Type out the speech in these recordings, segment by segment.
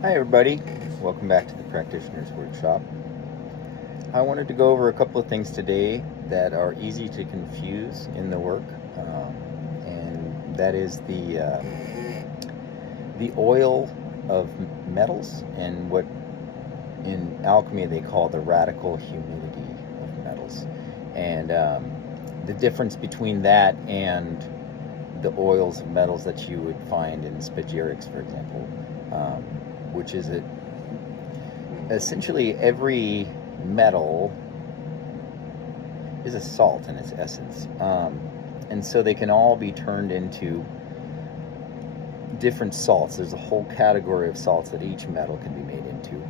Hi everybody, welcome back to the Practitioner's Workshop. I wanted to go over a couple of things today that are easy to confuse in the work, and that is the oil of metals and what in alchemy they call the radical humidity of metals, and the difference between that and the oils of metals that you would find in spagyrics, for example, which is essentially every metal is a salt in its essence, and so they can all be turned into different salts. There's a whole category of salts that each metal can be made into.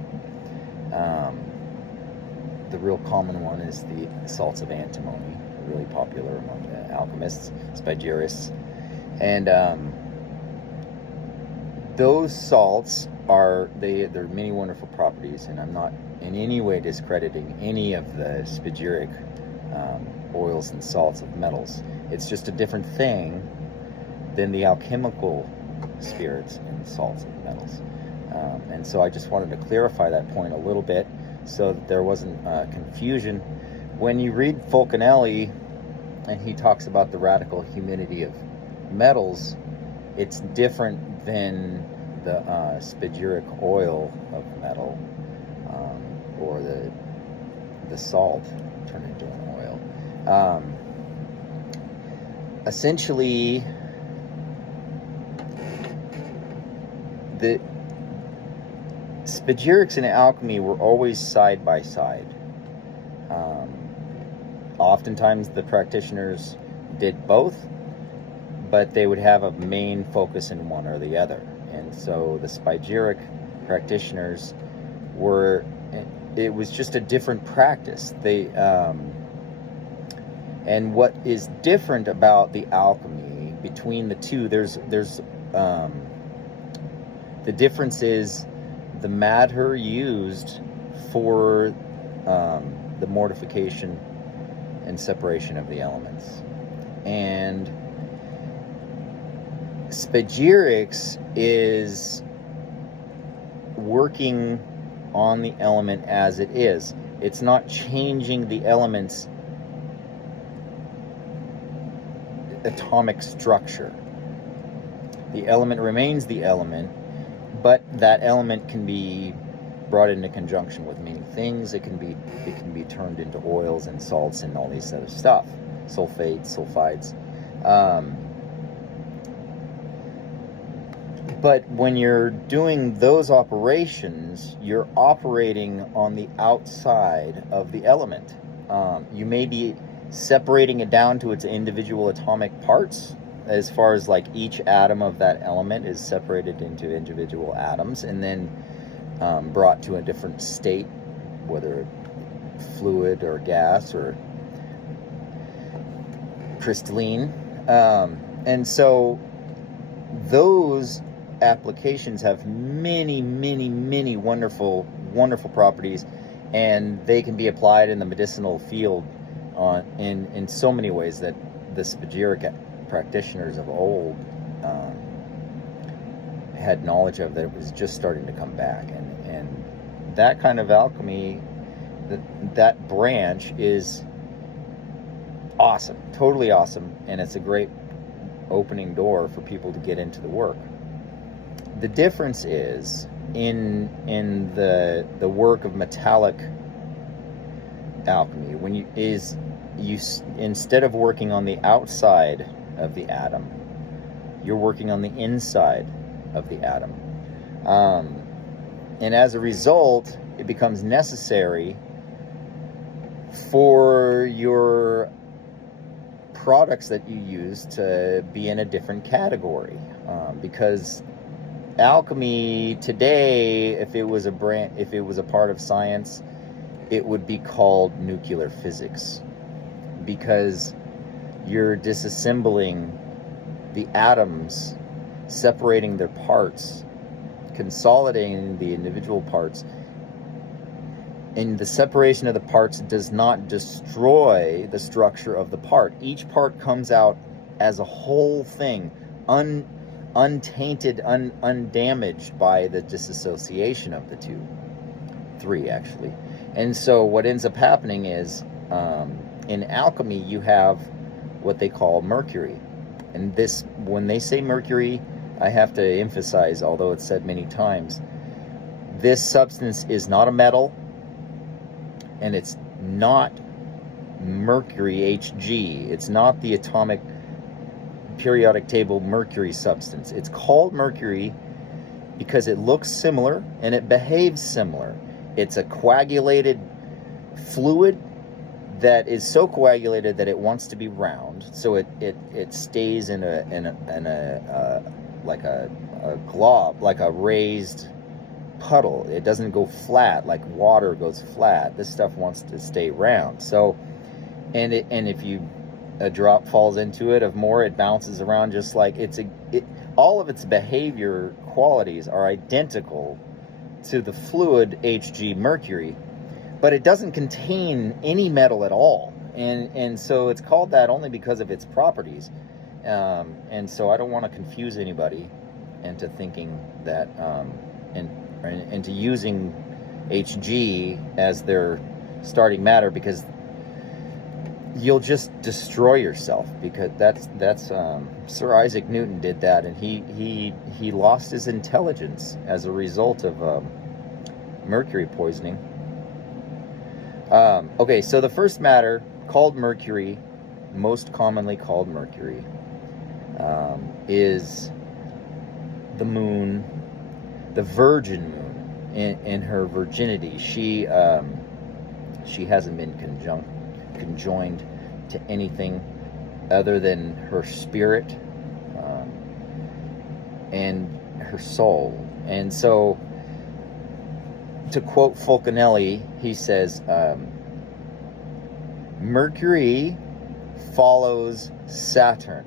The real common one is the salts of antimony, really popular among alchemists, spagyrics, and those salts there are many wonderful properties, and I'm not in any way discrediting any of the spagyric oils and salts of metals. It's just a different thing than the alchemical spirits and salts of metals. And so I just wanted to clarify that point a little bit so that there wasn't confusion. When you read Fulcanelli and he talks about the radical humidity of metals, it's different than the spagyric oil of metal, or the salt turned into an oil. Essentially, the spagyrics and alchemy were always side by side. Oftentimes the practitioners did both, but they would have a main focus in one or the other. And so the spagyric practitioners it was just a different practice. And what is different about the alchemy between the two, the difference is the matter used for the mortification and separation of the elements. And spagyrics is working on the element as it is. It's not changing the element's atomic structure. The element remains the element, but that element can be brought into conjunction with many things. It can be turned into oils and salts and all these other stuff, sulfates, sulfides. But when you're doing those operations, you're operating on the outside of the element. You may be separating it down to its individual atomic parts, as far as like each atom of that element is separated into individual atoms and then brought to a different state, whether fluid or gas or crystalline. And so those applications have many, many, many wonderful, wonderful properties, and they can be applied in the medicinal field in so many ways that the spagyric practitioners of old had knowledge of, that it was just starting to come back. And that kind of alchemy, that branch is awesome, totally awesome, and it's a great opening door for people to get into the work. The difference is in the work of metallic alchemy, when you instead of working on the outside of the atom, you're working on the inside of the atom, and as a result, it becomes necessary for your products that you use to be in a different category, because alchemy today, if it was a part of science, it would be called nuclear physics, because you're disassembling the atoms, separating their parts, consolidating the individual parts. And the separation of the parts does not destroy the structure of the part. Each part comes out as a whole thing, untainted, undamaged by the disassociation of the two. Three, actually. And so what ends up happening is, in alchemy, you have what they call mercury. And this, when they say mercury, I have to emphasize, although it's said many times, this substance is not a metal, and it's not mercury Hg. It's not the atomic periodic table mercury substance. It's called mercury because it looks similar and it behaves similar. It's a coagulated fluid that is so coagulated that it wants to be round, so it stays in a like a glob, like a raised puddle. It doesn't go flat like water goes flat. This stuff wants to stay round. So, and if a drop falls into it of more, it bounces around just like all of its behavior qualities are identical to the fluid Hg mercury, but it doesn't contain any metal at all, and so it's called that only because of its properties. And so I don't want to confuse anybody into thinking that into using Hg as their starting matter, because you'll just destroy yourself, because that's Sir Isaac Newton did that, and he lost his intelligence as a result of mercury poisoning. Okay, so the first matter, called mercury, most commonly called mercury, is the moon, the virgin moon, in her virginity. She hasn't been conjoined to anything other than her spirit and her soul. And so, to quote Fulcanelli, he says, Mercury follows Saturn.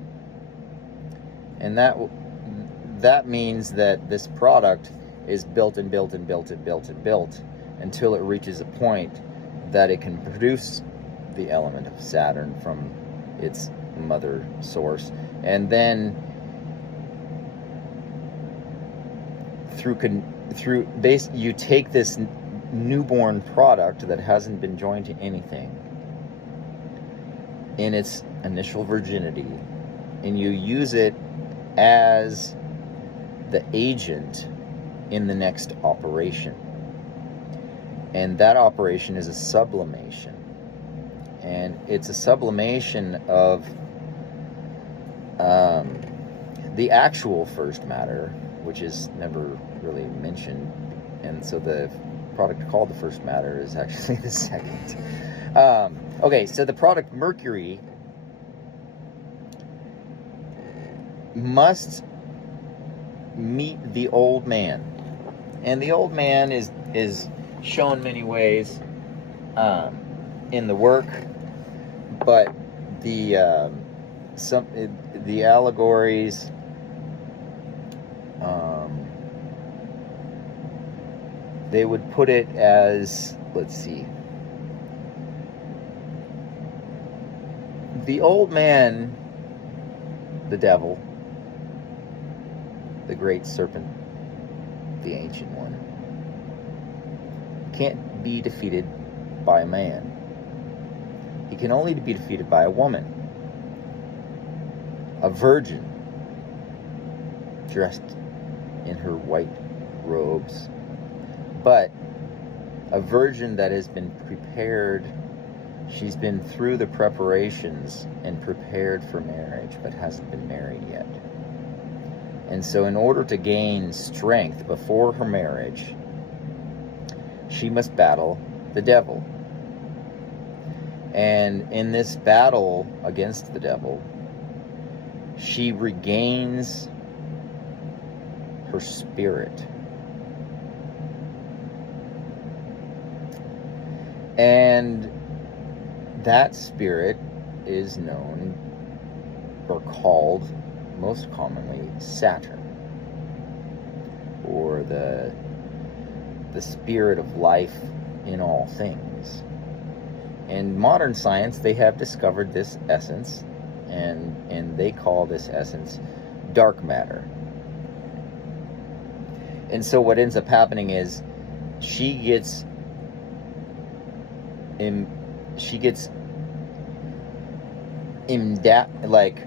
And that means that this product is built and built and built and built and built until it reaches a point that it can produce the element of Saturn from its mother source. And then you take this newborn product that hasn't been joined to anything in its initial virginity, and you use it as the agent in the next operation. And that operation is a sublimation. And it's a sublimation of the actual first matter, which is never really mentioned. And so the product called the first matter is actually the second. Okay, so the product mercury must meet the old man. And the old man is shown many ways in the work, but the allegories they would put it as, let's see, the old man, the devil, the great serpent, the ancient one, can't be defeated by a man. He can only be defeated by a woman, a virgin, dressed in her white robes, but a virgin that has been prepared. She's been through the preparations and prepared for marriage, but hasn't been married yet. And so in order to gain strength before her marriage, she must battle the devil. And in this battle against the devil, she regains her spirit. And that spirit is known or called most commonly Saturn, or the spirit of life in all things. In modern science, they have discovered this essence, and they call this essence dark matter. And so what ends up happening is she gets like,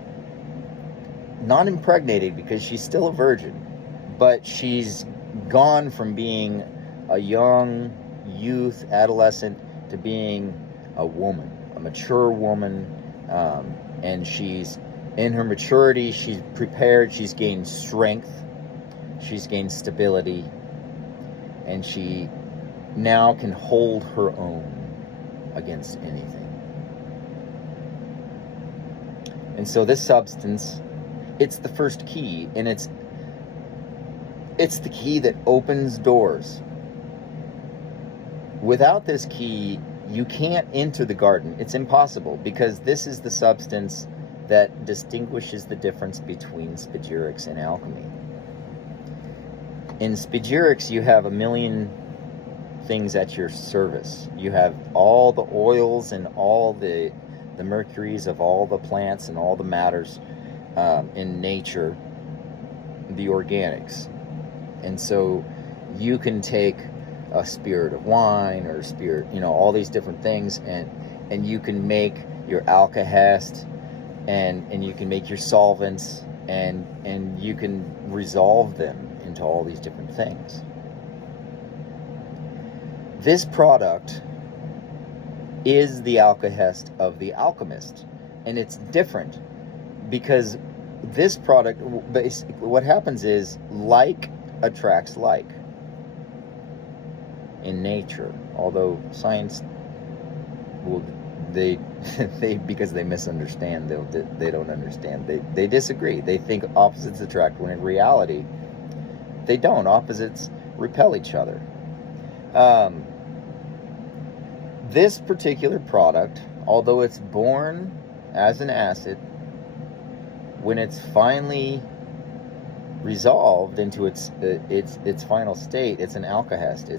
not impregnated because she's still a virgin, but she's gone from being a young youth, adolescent, to being a woman, a mature woman, and she's in her maturity. She's prepared. She's gained strength. She's gained stability, and she now can hold her own against anything. And so this substance, it's the first key, and it's the key that opens doors. Without this key, you can't enter the garden. It's impossible, because this is the substance that distinguishes the difference between spagyrics and alchemy. In spagyrics, you have a million things at your service. You have all the oils and all the mercuries of all the plants and all the matters in nature, the organics. And so you can take a spirit of wine or a spirit, all these different things, and you can make your alkahest, and you can make your solvents, and you can resolve them into all these different things. This product is the alkahest of the alchemist, and it's different because this product, what happens is like attracts like in nature. Although science will, they because they misunderstand, they don't understand, they disagree. They think opposites attract, when in reality they don't. Opposites repel each other. This particular product, although it's born as an acid, when it's finally resolved into its final state, it's an alkahest.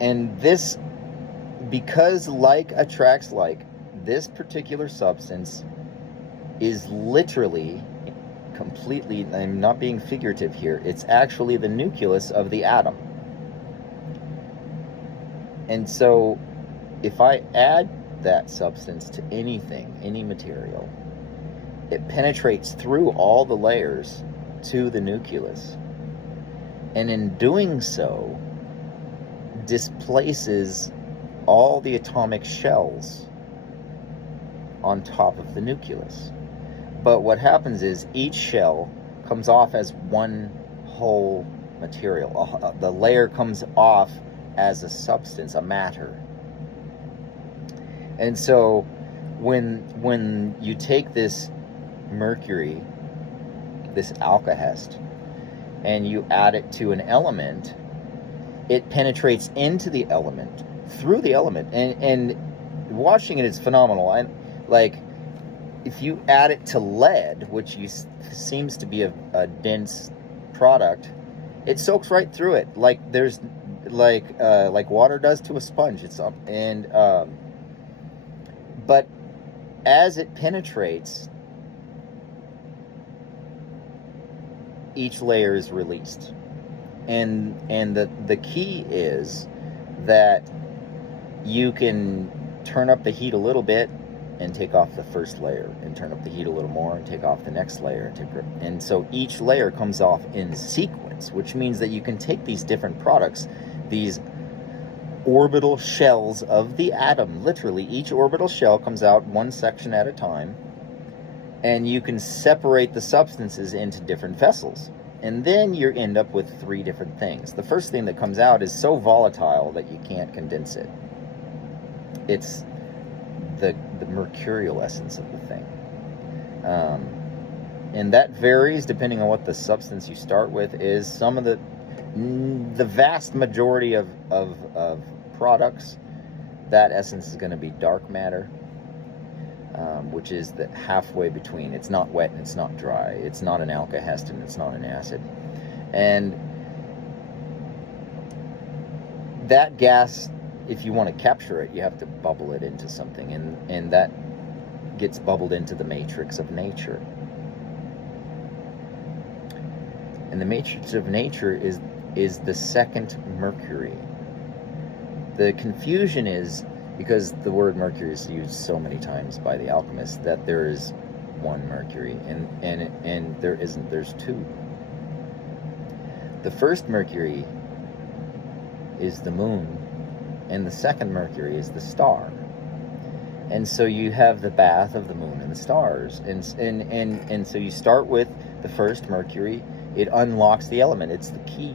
And this, because like attracts like, this particular substance is literally, completely, I'm not being figurative here, it's actually the nucleus of the atom. And so if I add that substance to anything, any material, it penetrates through all the layers to the nucleus, and in doing so displaces all the atomic shells on top of the nucleus. But what happens is each shell comes off as one whole material. The layer comes off as a substance, a matter. And so when you take this mercury, this alkahest, and you add it to an element, it penetrates into the element, through the element, and washing it is phenomenal. And like, if you add it to lead, which seems to be a dense product, it soaks right through it, like there's like water does to a sponge. But as it penetrates, each layer is released, and the key is that you can turn up the heat a little bit and take off the first layer, and turn up the heat a little more and take off the next layer, and so each layer comes off in sequence, which means that you can take these different products, these orbital shells of the atom, literally each orbital shell comes out one section at a time, and you can separate the substances into different vessels, and then you end up with three different things. The first thing that comes out is so volatile that you can't condense it. It's the mercurial essence of the thing, and that varies depending on what the substance you start with is. Some of the vast majority of products, that essence is going to be dark matter, which is the halfway between. It's not wet and it's not dry. It's not an alkahest and it's not an acid. And that gas, if you want to capture it, you have to bubble it into something, and that gets bubbled into the matrix of nature. And the matrix of nature is the second mercury. The confusion is because the word mercury is used so many times by the alchemists that there is one mercury, and there isn't. There's two. The first mercury is the moon, and the second mercury is the star. And so you have the bath of the moon and the stars, and so you start with the first mercury. It unlocks the element. It's the key.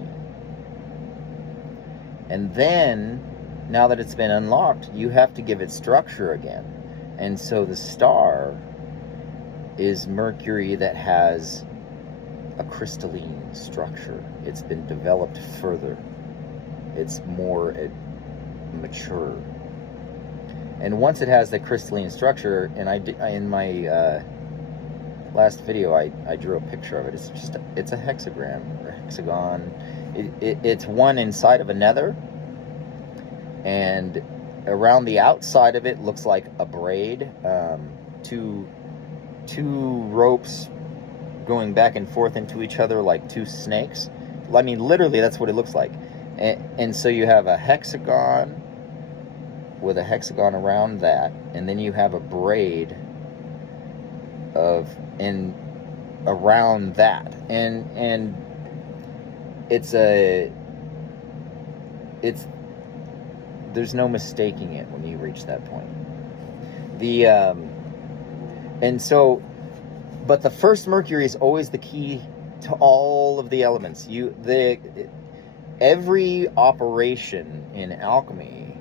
And then, now that it's been unlocked, you have to give it structure again. And so the star is mercury that has a crystalline structure. It's been developed further. It's more mature. And once it has the crystalline structure, and in my last video I drew a picture of it. It's a hexagram or hexagon. It's one inside of another, and around the outside of it looks like a braid, two ropes going back and forth into each other like two snakes. I mean, literally, that's what it looks like. And so you have a hexagon with a hexagon around that, and then you have a braid around that, and there's no mistaking it when you reach that point. But the first mercury is always the key to all of the elements. Every operation in alchemy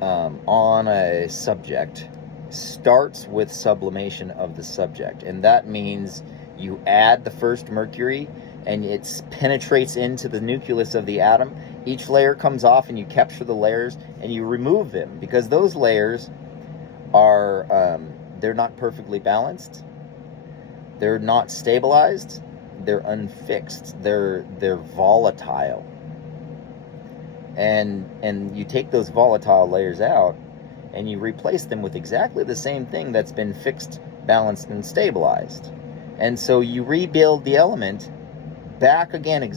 on a subject starts with sublimation of the subject, and that means you add the first mercury and it penetrates into the nucleus of the atom. Each layer comes off, and you capture the layers and you remove them, because those layers are they're not perfectly balanced, they're not stabilized, they're unfixed, they're volatile. And you take those volatile layers out and you replace them with exactly the same thing that's been fixed, balanced, and stabilized. And so you rebuild the element back again,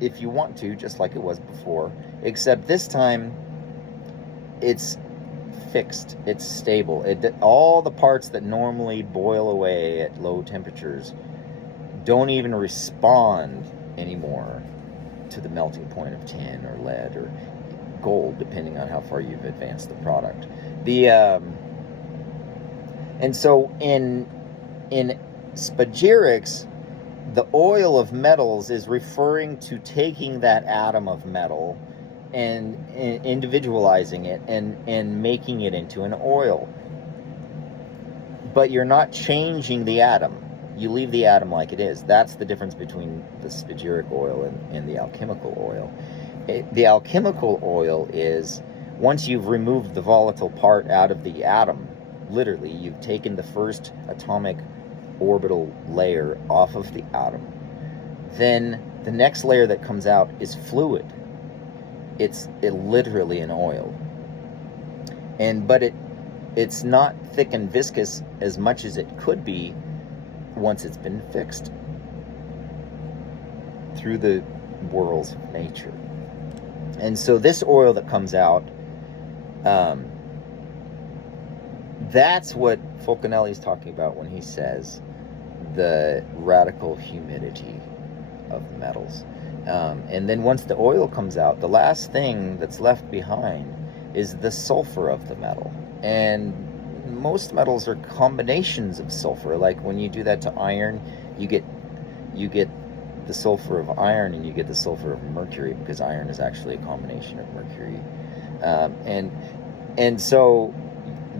if you want to, just like it was before, except this time it's fixed, it's stable. All the parts that normally boil away at low temperatures don't even respond anymore to the melting point of tin or lead or gold, depending on how far you've advanced the product. And so in Spagyrics, the oil of metals is referring to taking that atom of metal and individualizing it and making it into an oil. But you're not changing the atom. You leave the atom like it is. That's the difference between the Spagyric oil and the alchemical oil. The alchemical oil is, once you've removed the volatile part out of the atom, literally, you've taken the first atomic orbital layer off of the atom, then the next layer that comes out is fluid. It's literally an oil. But it's not thick and viscous as much as it could be once it's been fixed through the whirls of nature. And so this oil that comes out, that's what Fulcanelli is talking about when he says the radical humidity of the metals. And then once the oil comes out, the last thing that's left behind is the sulfur of the metal. And most metals are combinations of sulfur. Like when you do that to iron, you get the sulfur of iron and you get the sulfur of mercury, because iron is actually a combination of mercury. And so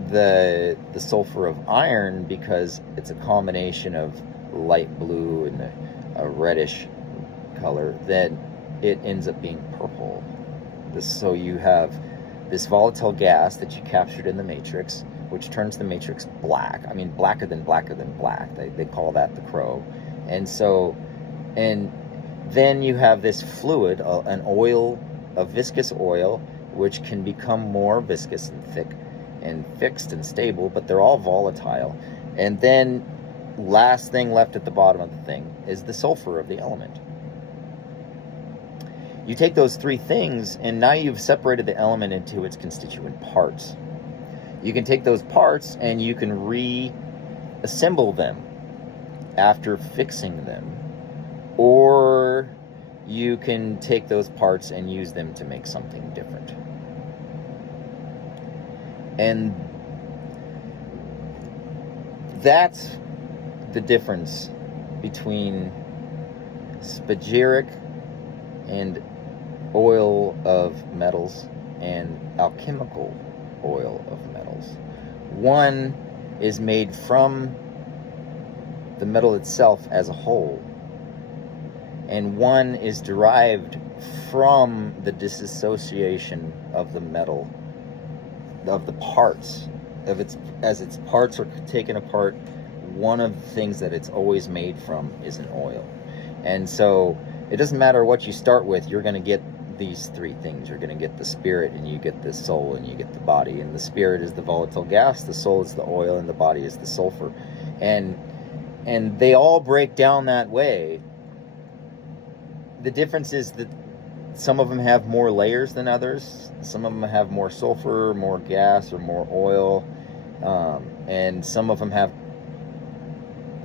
the sulfur of iron, because it's a combination of light blue and a reddish color, then it ends up being purple. So you have this volatile gas that you captured in the matrix, which turns the matrix black. I mean, blacker than black. They call that the crow. And then you have this fluid, an oil, a viscous oil, which can become more viscous and thick and fixed and stable, but they're all volatile. And then last thing left at the bottom of the thing is the sulfur of the element. you take those three things, and now you've separated the element into its constituent parts. You can take those parts and you can reassemble them after fixing them, or you can take those parts and use them to make something different. And that's the difference between spagyric and oil of metals and alchemical oil of metals. One is made from the metal itself as a whole, and one is derived from the disassociation of the metal, of the parts of its, as its parts are taken apart. One of the things that it's always made from is an oil. And so it doesn't matter what you start with, you're going to get these three things. You're going to get the spirit, and you get the soul, and you get the body. And the spirit is the volatile gas, the soul is the oil, and the body is the sulfur. And they all break down that way. The difference is that some of them have more layers than others. Some of them have more sulfur, more gas, or more oil. And some of them have,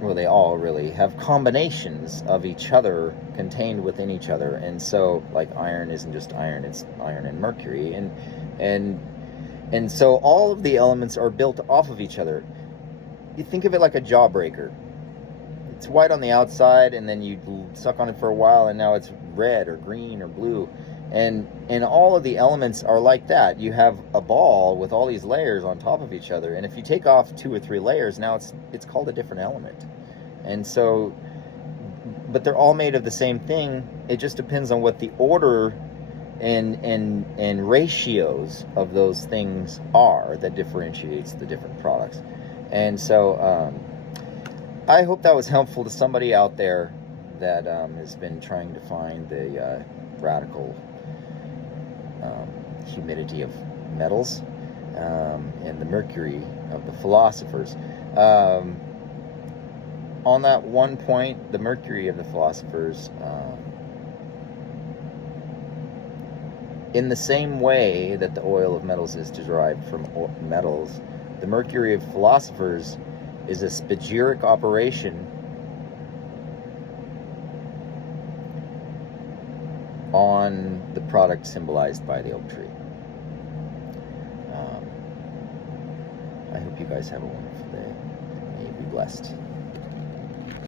well, they all really have combinations of each other contained within each other. And so, like, iron isn't just iron, it's iron and mercury. And so all of the elements are built off of each other. You think of it like a jawbreaker. It's white on the outside, and then you suck on it for a while, and now it's red or green or blue. And all of the elements are like that. You have a ball with all these layers on top of each other, and if you take off 2 or 3 layers, now it's called a different element. And so, but they're all made of the same thing. It just depends on what the order and ratios of those things are that differentiates the different products. And so I hope that was helpful to somebody out there that has been trying to find the radical humidity of metals and the mercury of the philosophers. On that one point, the mercury of the philosophers, in the same way that the oil of metals is derived from metals, the mercury of philosophers is a spagyric operation on the product symbolized by the oak tree. I hope you guys have a wonderful day. May you be blessed.